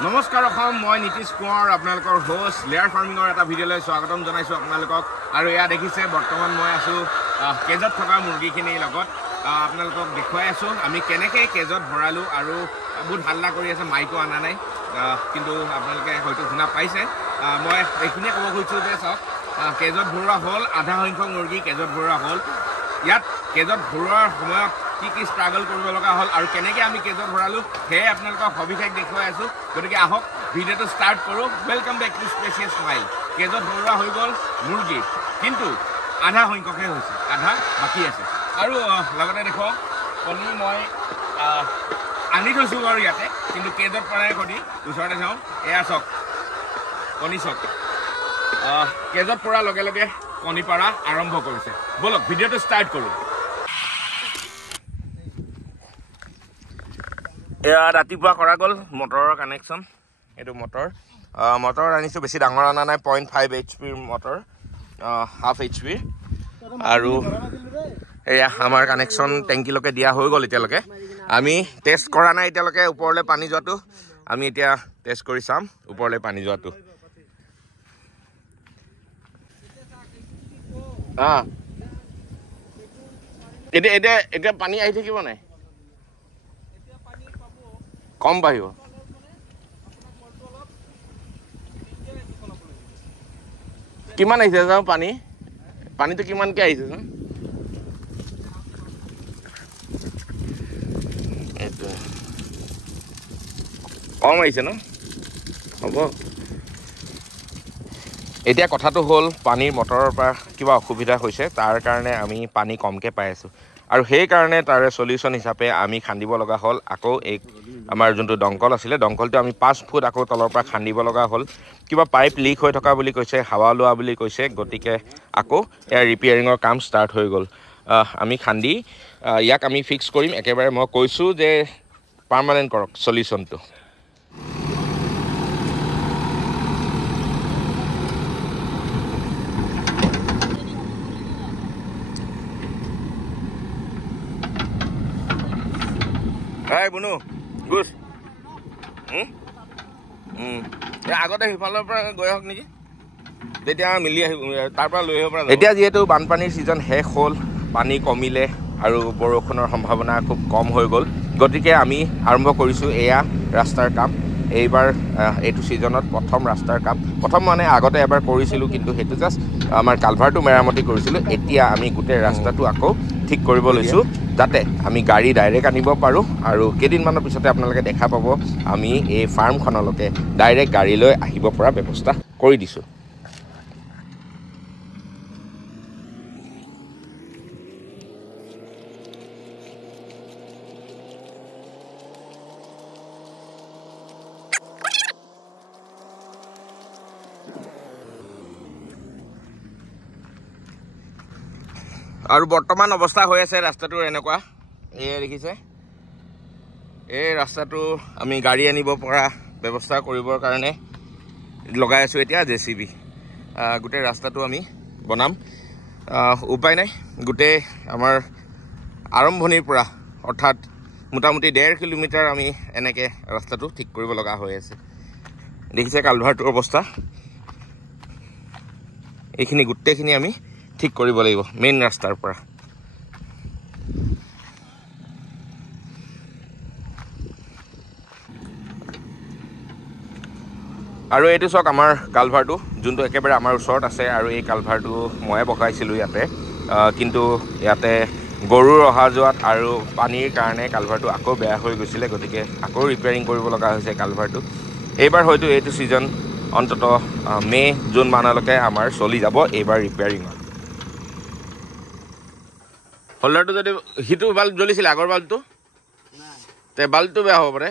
নমস্কাৰ অসম মই নীতিশ কুমাৰ আপোনালোকৰ হোষ্ট লেয়াৰ ফাৰ্মিঙৰ এটা ভিডিঅ'লৈ স্বাগতম জনাইছোঁ আপোনালোকক আৰু এয়া দেখিছে বৰ্তমান মই আছোঁ কেজত থকা মুৰ্গীখিনিৰ লগত আপোনালোকক দেখুৱাই আছোঁ আমি কেনেকৈ কেজত ভৰালোঁ আৰু বহুত হাল্লা কৰি আছে মাইকো অনা নাই কিন্তু আপোনালোকে হয়তো শুনা পাইছে মই এইখিনিয়ে ক'ব খুজিছোঁ যে চাওক কেজত ভৰোৱা হ'ল আধা সংখ্যক মুৰ্গী কেজত ভৰোৱা হ'ল ইয়াত কেজত ভৰোৱাৰ সময়ত কি ষ্ট্ৰাগল কৰিব লগা হ'ল আৰু কেনেকৈ আমি কেজত ভৰালোঁ সেয়ে আপোনালোকক সবিশেষ দেখুৱাই আছোঁ গতিকে আহক ভিডিঅ'টো ষ্টাৰ্ট কৰোঁ ৱেলকাম বেক টু স্পেচিয়াছ স্মাইল কেজত ভৰোৱা হৈ গ'ল মুৰ্গী কিন্তু আধা সংখ্যকহে হৈছে আধা বাকী আছে আৰু লগতে দেখুৱাওক কণী মই আনি থৈছোঁ বাৰু ইয়াতে কিন্তু কেজত পৰাই কণী ওচৰতে চাওঁ এয়া চাওক কণী চাওক কেজত পৰাৰ লগে লগে কণী পাৰা আৰম্ভ কৰিছে ব'লক ভিডিঅ'টো ষ্টাৰ্ট কৰোঁ এয়া ৰাতিপুৱা কৰা গ'ল মটৰৰ কানেকশ্যন এইটো মটৰ আনিছোঁ বেছি ডাঙৰ অনা নাই 0.5 HP মটৰ হাফ HP আৰু এয়া আমাৰ কানেকশ্যন টেংকিলৈকে দিয়া হৈ গ'ল এতিয়ালৈকে আমি টেষ্ট কৰা নাই এতিয়ালৈকে ওপৰলৈ পানী যোৱাটো আমি এতিয়া টেষ্ট কৰি চাম ওপৰলৈ পানী যোৱাটো এতিয়া পানী আহি থাকিব নাই কম বাঢ়িব কিমান আহিছে চাওঁ পানীটো কিমানকৈ আহিছে চাওঁ এইটো কম আহিছে ন হ'ব এতিয়া কথাটো হ'ল পানীৰ মটৰৰ পৰা কিবা অসুবিধা হৈছে তাৰ কাৰণে আমি পানী কমকৈ পাই আছোঁ আৰু সেইকাৰণে তাৰে চলিউশ্যন হিচাপে আমি খান্দিব লগা হ'ল আকৌ এই আমাৰ যোনটো দংকল আছিলে দংকলটো আমি 5 ফুট আকৌ তলৰ পৰা খান্দিব লগা হ'ল কিবা পাইপ লিক হৈ থকা বুলি কৈছে হাৱা লোৱা বুলি কৈছে গতিকে আকৌ ইয়াৰ ৰিপেয়াৰিঙৰ কাম ষ্টাৰ্ট হৈ গ'ল আমি খান্দি ইয়াক আমি ফিক্স কৰিম একেবাৰে মই কৈছোঁ যে পাৰ্মানেণ্ট কৰক চলিউশ্যনটো Hey, Bunu, Gus. আগতে সিফালৰ পৰা গৈ আহক নেকি তেতিয়া মিলি আহিব তাৰ পৰা লৈ আহিব পৰা এতিয়া যিহেতু বানপানীৰ ছিজন শেষ হ'ল পানী কমিলে আৰু বৰষুণৰ সম্ভাৱনা খুব কম হৈ গ'ল গতিকে আমি আৰম্ভ কৰিছোঁ এয়া ৰাস্তাৰ কাম এইবাৰ এইটো ছিজনত প্ৰথম ৰাস্তাৰ কাম প্ৰথম মানে আগতে এবাৰ কৰিছিলোঁ কিন্তু সেইটো জাষ্ট আমাৰ কালভাৰটো মেৰামতি কৰিছিলোঁ এতিয়া আমি গোটেই ৰাস্তাটো আকৌ ঠিক কৰিব লৈছোঁ যাতে আমি গাড়ী ডাইৰেক্ট আনিব পাৰোঁ আৰু কেইদিনমানৰ পিছতে আপোনালোকে দেখা পাব আমি এই ফাৰ্মখনলৈকে ডাইৰেক্ট গাড়ী লৈ আহিব পৰা ব্যৱস্থা কৰি দিছোঁ আৰু বৰ্তমান অৱস্থা হৈ আছে ৰাস্তাটোৰ এনেকুৱা এই দেখিছে এই ৰাস্তাটো আমি গাড়ী আনিব পৰা ব্যৱস্থা কৰিবৰ কাৰণে লগাই আছোঁ এতিয়া JCB গোটেই ৰাস্তাটো আমি বনাম উপায় নাই গোটেই আমাৰ আৰম্ভণিৰ পৰা অৰ্থাৎ মোটামুটি 1.5 কিলোমিটাৰ আমি এনেকৈ ৰাস্তাটো ঠিক কৰিব লগা হৈ আছে দেখিছে কালভাৰটোৰ অৱস্থা এইখিনি গোটেইখিনি আমি ঠিক কৰিব লাগিব মেইন ৰাস্তাৰ পৰা আৰু এইটো চাওক আমাৰ কালভাৰটো যোনটো একেবাৰে আমাৰ ওচৰত আছে আৰু এই কালভাৰটো ময়ে বহাইছিলোঁ ইয়াতে কিন্তু ইয়াতে গৰুৰ অহা যোৱাত আৰু পানীৰ কাৰণে কালভাৰটো আকৌ বেয়া হৈ গৈছিলে গতিকে আকৌ ৰিপেয়াৰিং কৰিব লগা হৈছে কালভাৰটো এইবাৰ হয়তো এইটো ছিজন অন্ততঃ মে' জুন মানলৈকে আমাৰ চলি যাব এইবাৰ ৰিপেয়াৰিঙত হোল্ডাৰটো যদি সিটো বাল্ব জ্বলিছিলে আগৰ বাল্বটো তে বাল্বটো বেয়া হ'ব পাৰে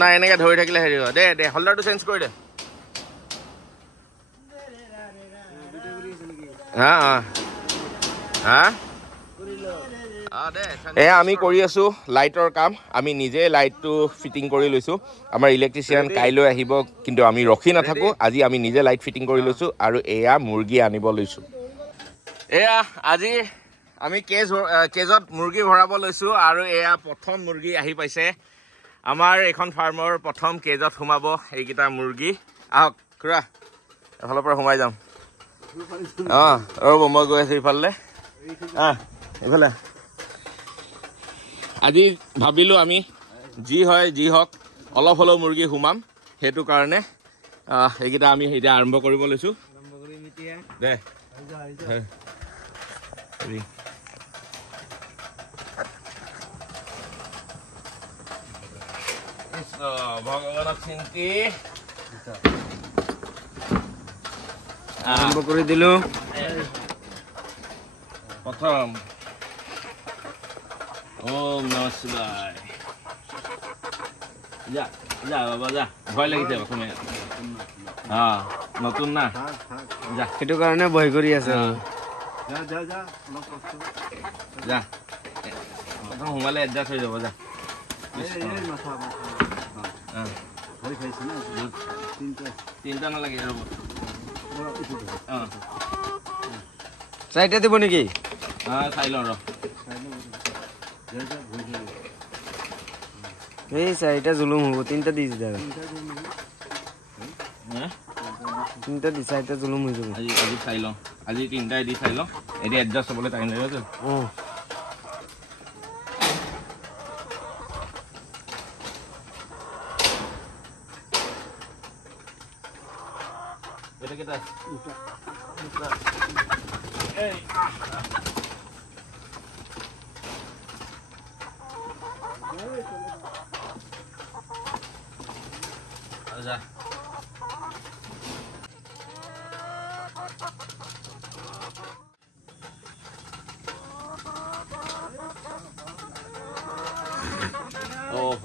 নাই এনেকৈ ধৰি থাকিলে হেৰি হয় দে হোল্ডাৰটো চেঞ্জ কৰি দে এয়া আমি কৰি আছোঁ লাইটৰ কাম আমি নিজে লাইটটো ফিটিং কৰি লৈছোঁ আমাৰ ইলেক্ট্ৰিচিয়ান কাইলৈ আহিব কিন্তু আমি ৰখি নাথাকোঁ আজি আমি নিজে লাইট ফিটিং কৰি লৈছোঁ আৰু এয়া মুৰ্গী আনিব লৈছোঁ এয়া আজি আমি কেজত মুৰ্গী ভৰাব লৈছো আৰু এয়া প্ৰথম মুৰ্গী আহি পাইছে আমাৰ এখন ফাৰ্মৰ প্ৰথম কেজত সোমাব এইকেইটা মুৰ্গী আহক খুৰা এফালৰ পৰা সোমাই যাম ৰ'ব মই গৈ আছো ইফালে এইফালে আজি ভাবিলো আমি যি হয় যি হওক অলপ হ'লেও মুৰ্গী সোমাম সেইটো কাৰণে এইকেইটা আমি এতিয়া আৰম্ভ কৰিব লৈছো দে ভগৱানক চিন্তি আৰম্ভ কৰি দিলো প্ৰথম ওম নমঃ শিৱায় যা যা বাবা যা ভয় লাগিছে প্ৰথমে নতুন না যা সেইটো কাৰণে ভয় কৰি আছে যা প্ৰথম সোমালে এডজাষ্ট হৈ যাব যা তিনিটা নালাগে ৰ'ব চাৰিটা দিব নেকি চাই লওঁ ৰ এই চাৰিটা জুলুম হ'ব তিনিটা দি তিনিটা দি চাৰিটা জুলুম হৈ যাব আজি চাই লওঁ আজি তিনিটাই দি চাই লওঁ এতিয়া এডজাষ্ট হ'বলৈ টাইম লাগিব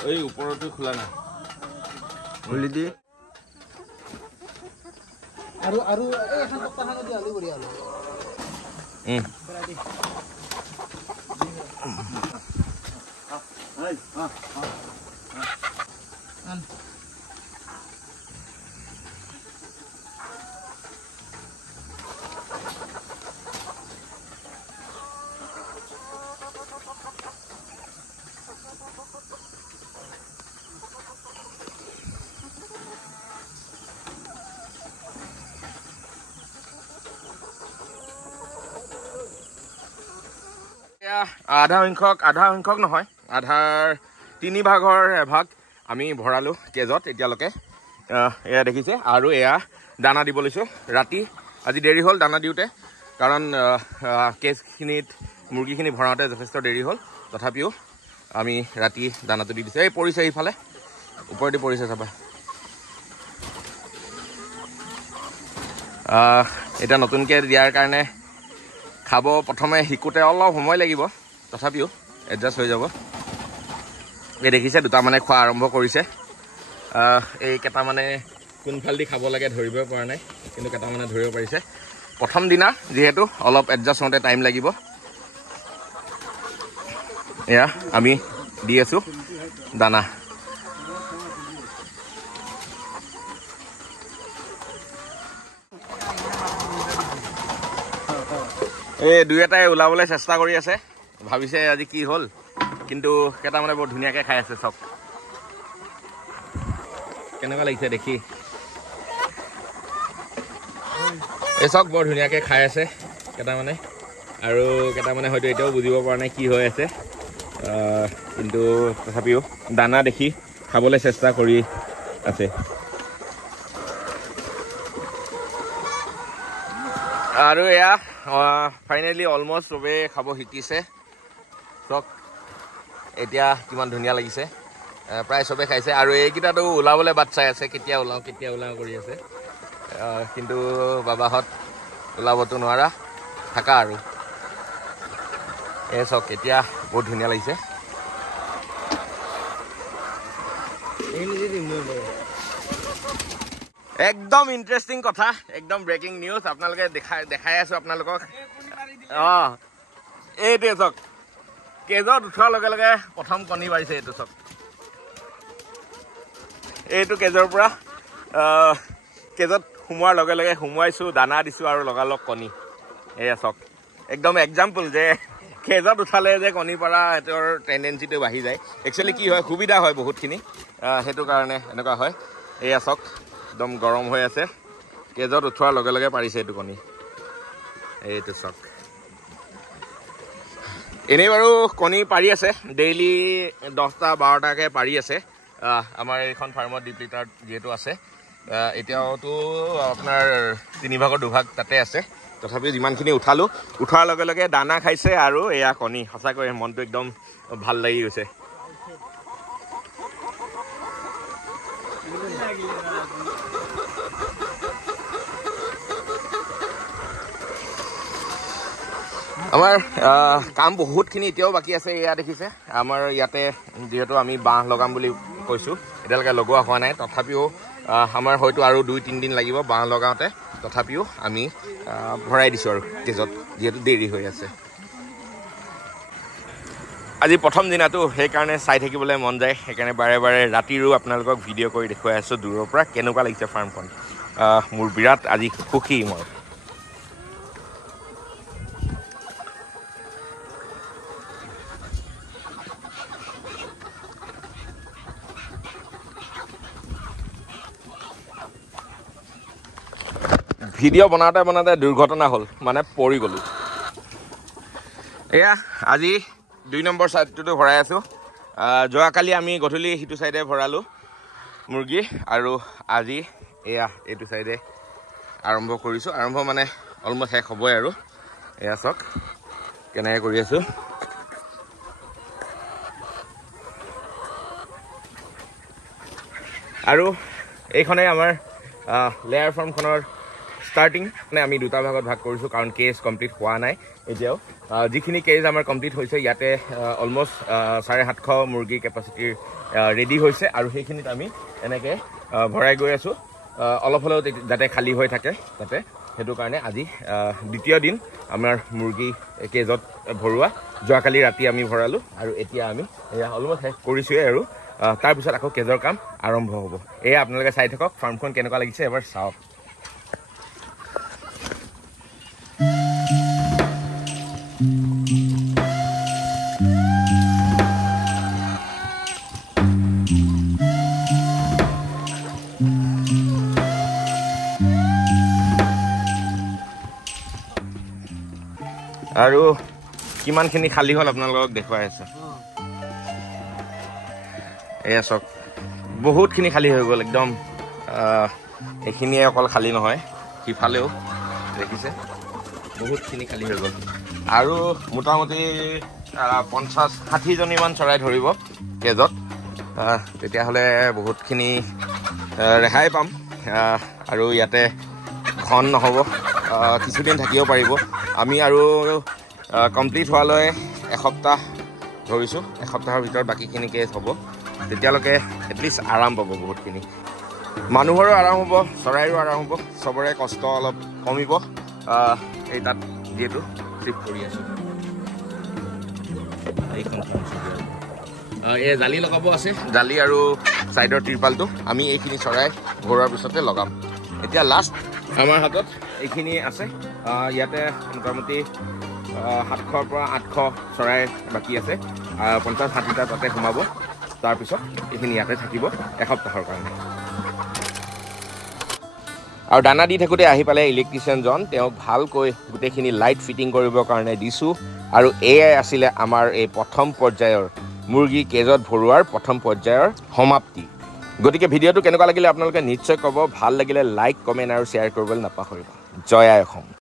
এই ওপৰতো খোলা নাই খুলি দি আৰু এখন টকটাখানো দি আলু বঢ়িয়া আলু আধা সংখ্যক নহয় আধাৰ 3 ভাগৰ এভাগ আমি ভৰালো কেজত এতিয়ালৈকে এয়া দেখিছে আৰু এয়া দানা দিব লৈছো ৰাতি আজি দেৰি হ'ল দানা দিওঁতে কাৰণ কেজখিনিত মুৰ্গীখিনি ভৰাওঁতে যথেষ্ট দেৰি হ'ল তথাপিও আমি ৰাতি দানাটো দি দিছোঁ এই পৰিছে এইফালে ওপৰতে পৰিছে চাবা এটা নতুনকৈ দিয়াৰ কাৰণে খাব প্ৰথমে শিকোঁতে অলপ সময় লাগিব তথাপিও এডজাষ্ট হৈ যাব এই দেখিছে দুটামানে খোৱা আৰম্ভ কৰিছে এই কেইটামানে কোনফালেদি খাব লাগে ধৰিব পৰা নাই কিন্তু কেইটামানে ধৰিব পাৰিছে প্ৰথম দিনা যিহেতু অলপ এডজাষ্ট হওঁতে টাইম লাগিব এয়া আমি দি আছোঁ দানা এই দুই এটাই ওলাবলৈ চেষ্টা কৰি আছে ভাবিছে আজি কি হ'ল কিন্তু কেইটামানে বৰ ধুনীয়াকৈ খাই আছে চব কেনেকুৱা লাগিছে দেখি এই চব বৰ ধুনীয়াকৈ খাই আছে কেইটামানে আৰু কেইটামানে হয়তো এতিয়াও বুজিব পৰা নাই কি হৈ আছে কিন্তু তথাপিও দানা দেখি খাবলৈ চেষ্টা কৰি আছে আৰু এয়া ফাইনেলি অলমষ্ট চবেই খাব শিকিছে চক এতিয়া কিমান ধুনীয়া লাগিছে প্ৰায় চবেই খাইছে আৰু এইকেইটাতো ওলাবলৈ বাট চাই আছে কেতিয়া ওলাওঁ কৰি আছে কিন্তু বাবাহঁত ওলাবতো নোৱাৰা থাকা আৰু এই চক এতিয়া বহুত ধুনীয়া লাগিছে একদম ইণ্টাৰেষ্টিং কথা একদম ব্ৰেকিং নিউজ আপোনালোকে দেখাই আছোঁ আপোনালোকক এইটোৱে চক কেজত উঠোৱাৰ লগে লগে প্ৰথম কণী পাৰিছে এইটো চক এইটো কেজৰ পৰা কেজত সোমোৱাৰ লগে লগে সোমোৱাইছোঁ দানা দিছোঁ আৰু লগালগ কণী এয়া চক একদম এক্সাম্পল যে কেজত উঠালে যে কণী পৰা এটোৰ টেন্ডেন্সিটো বাঢ়ি যায় একচুৱেলি কি হয় সুবিধা হয় বহুতখিনি সেইটো কাৰণে এনেকুৱা হয় এয়া চক একদম গৰম হৈ আছে কেজত উঠোৱাৰ লগে লগে পাৰিছে এইটো কণী এইটো চক এনেই বাৰু কণী পাৰি আছে ডেইলি 10টা 12টাকে পাৰি আছে আমাৰ এইখন ফাৰ্মত ডিপ লিটাৰ যিহেতু আছে এতিয়াওতো আপোনাৰ 3 ভাগৰ 2 ভাগ তাতে আছে তথাপি যিমানখিনি উঠালো উঠাৰ লগে লগে দানা খাইছে আৰু এয়া কণী সঁচাকৈ মনটো একদম ভাল লাগি গৈছে আমাৰ কাম বহুতখিনি এতিয়াও বাকী আছে এয়া দেখিছে আমাৰ ইয়াতে যেহেতু আমি বাঁহ লগাম বুলি কৈছোঁ এতিয়ালৈকে লগোৱা হোৱা নাই তথাপিও আমাৰ হয়তো আৰু 2-3 দিন লাগিব বাঁহ লগাওঁতে তথাপিও আমি ভৰাই দিছোঁ আৰু কেজত যিহেতু দেৰি হৈ আছে আজি প্ৰথম দিনাটো সেইকাৰণে চাই থাকিবলৈ মন যায় সেইকাৰণে বাৰে বাৰে ৰাতিৰো আপোনালোকক ভিডিঅ' কৰি দেখুৱাই আছোঁ দূৰৰ পৰা কেনেকুৱা লাগিছে ফাৰ্মখন মোৰ বিৰাট আজি সুখী মই ভিডিঅ' বনাওঁতে দুৰ্ঘটনা হ'ল মানে পৰি গ'লোঁ এয়া আজি 2 নম্বৰ ছাইডটোতো ভৰাই আছোঁ যোৱাকালি আমি গধূলি সিটো ছাইডে ভৰালোঁ মুৰ্গী আৰু আজি এয়া এইটো ছাইডে আৰম্ভ কৰিছোঁ আৰম্ভ মানে অলমষ্ট শেষ হ'বই আৰু এয়া চাওক কেনেকৈ কৰি আছোঁ আৰু এইখনে আমাৰ লেয়াৰ ফাৰ্মখনৰ ষ্টাৰ্টিং মানে আমি 2টা ভাগত ভাগ কৰিছোঁ কাৰণ কেজ কমপ্লিট হোৱা নাই এতিয়াও যিখিনি কেজ আমাৰ কমপ্লিট হৈছে ইয়াতে অলমষ্ট 750 মুৰ্গী কেপাচিটিৰ ৰেডি হৈছে আৰু সেইখিনিত আমি এনেকৈ ভৰাই গৈ আছোঁ অলপ হ'লেও যাতে খালী হৈ থাকে তাতে সেইটো কাৰণে আজি দ্বিতীয় দিন আমাৰ মুৰ্গী কেজত ভৰোৱা যোৱাকালি ৰাতি আমি ভৰালোঁ আৰু এতিয়া আমি এয়া অলমষ্ট শেষ কৰিছোঁৱে আৰু তাৰপিছত আকৌ কেজৰ কাম আৰম্ভ হ'ব এয়া আপোনালোকে চাই থাকক ফাৰ্মখন কেনেকুৱা লাগিছে এবাৰ চাওক আৰু কিমানখিনি খালী হ'ল আপোনালোকক দেখুৱাই আছে এয়া চাওক বহুতখিনি খালী হৈ গ'ল একদম এইখিনিয়ে অকল খালী নহয় সিফালেও দেখিছে বহুতখিনি খালী হৈ গ'ল আৰু মোটামুটি 50-60জনীমান চৰাই ধৰিব কেজত তেতিয়াহ'লে বহুতখিনি ৰেহাই পাম আৰু ইয়াতে ঘন নহ'ব কিছুদিন থাকিব পাৰিব আমি আৰু কমপ্লিট হোৱালৈ এসপ্তাহ ধৰিছোঁ এসপ্তাহৰ ভিতৰত বাকীখিনি কেছ হ'ব তেতিয়ালৈকে এটলিষ্ট আৰাম পাব বহুতখিনি মানুহৰো আৰাম হ'ব চৰাইৰো আৰাম হ'ব চবৰে কষ্ট অলপ কমিব এই তাত যিহেতু ট্ৰিপ কৰি আছোঁ এইখন এই জালি লগাব আছে জালি আৰু ছাইডৰ ত্ৰিপালটো আমি এইখিনি চৰাই ভৰোৱাৰ পিছতে লগাম এতিয়া লাষ্ট আমাৰ হাতত এইখিনি আছে ইয়াতে মোটামুটি 700 পৰা 800 চৰাই বাকী আছে 50-60টা তাতে সোমাব তাৰপিছত এইখিনি ইয়াতে থাকিব এসপ্তাহৰ কাৰণে আৰু দানা দি থাকোঁতে আহি পালে ইলেক্ট্ৰিচিয়ানজন তেওঁক ভালকৈ গোটেইখিনি লাইট ফিটিং কৰিবৰ কাৰণে দিছোঁ আৰু এয়াই আছিলে আমাৰ এই প্ৰথম পৰ্যায়ৰ মুৰ্গী কেজত ভৰোৱাৰ প্ৰথম পৰ্যায়ৰ সমাপ্তি গতিকে ভিডিঅ'টো কেনেকুৱা লাগিলে আপোনালোকে নিশ্চয় ক'ব ভাল লাগিলে লাইক কমেণ্ট আৰু শ্বেয়াৰ কৰিবলৈ নাপাহৰিব জয় আই অসম